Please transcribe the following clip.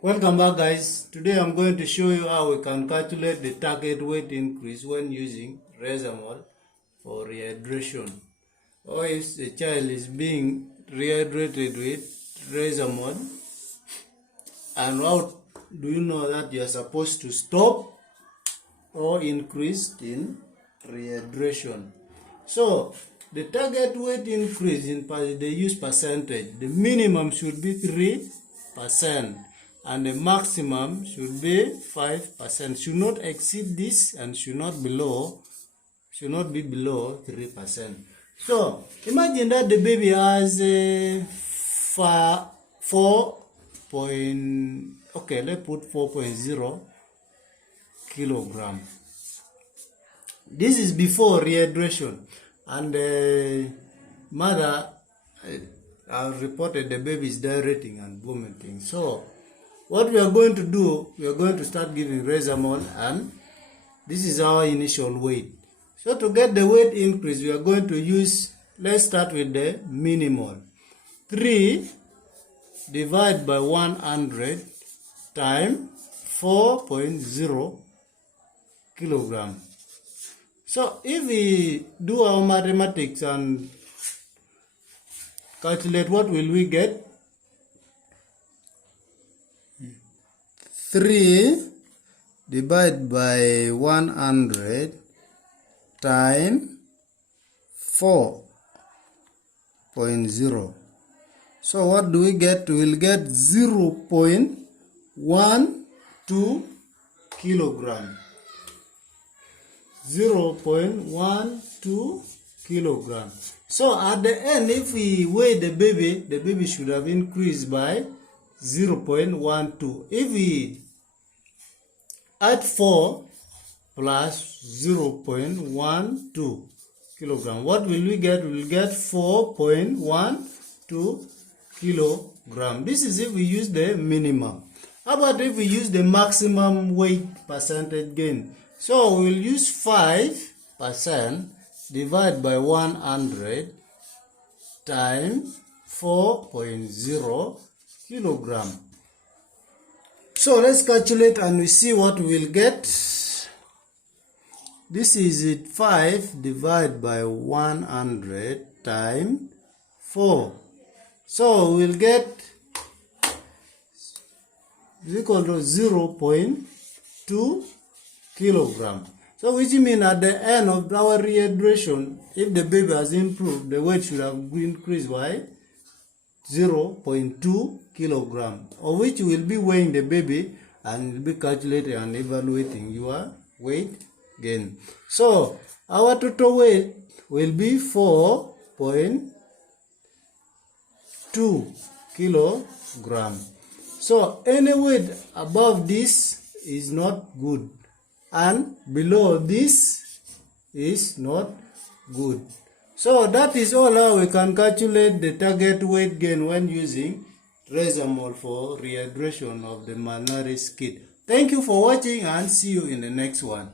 Welcome back, guys. Today I'm going to show you how we can calculate the target weight increase when using resomal for rehydration. Or if the child is being rehydrated with resomal, and how do you know that you are supposed to stop or increase in rehydration? So the target weight increase they use percentage. The minimum should be 3%. And the maximum should be 5%. Should not exceed this and should not be below 3%. So imagine that the baby has let's put 4.0 kilogram. This is before rehydration, and the mother reported the baby is diarrheating and vomiting. So what we are going to do, we are going to start giving resomal, and this is our initial weight. So to get the weight increase, we are going to use, let's start with the minimal. 3 divided by 100 times 4.0 kilogram. So if we do our mathematics and calculate, what will we get? 3 divided by 100 times 4.0. So what do we get? We will get 0.12 kilogram. 0.12 kilogram. So at the end, if we weigh the baby should have increased by 0.12. If we add 4 plus 0.12 kilogram, what will we get? We will get 4.12 kilogram. This is if we use the minimum. How about if we use the maximum weight percentage gain? So we will use 5% divided by 100 times 4.0 kilogram. So let's calculate and we see what we will get. This is it, 5 divided by 100 times 4. So we will get is equal to 0.2 kilogram. So which means at the end of our rehydration, if the baby has improved, the weight should have increased by 0.2 kilogram, of which you will be weighing the baby and will be calculating and evaluating your weight gain. So our total weight will be 4.2 kilogram. So any weight above this is not good, and below this is not good. So that is all how we can calculate the target weight gain when using resomal for rehydration of the malnourished kid. Thank you for watching and see you in the next one.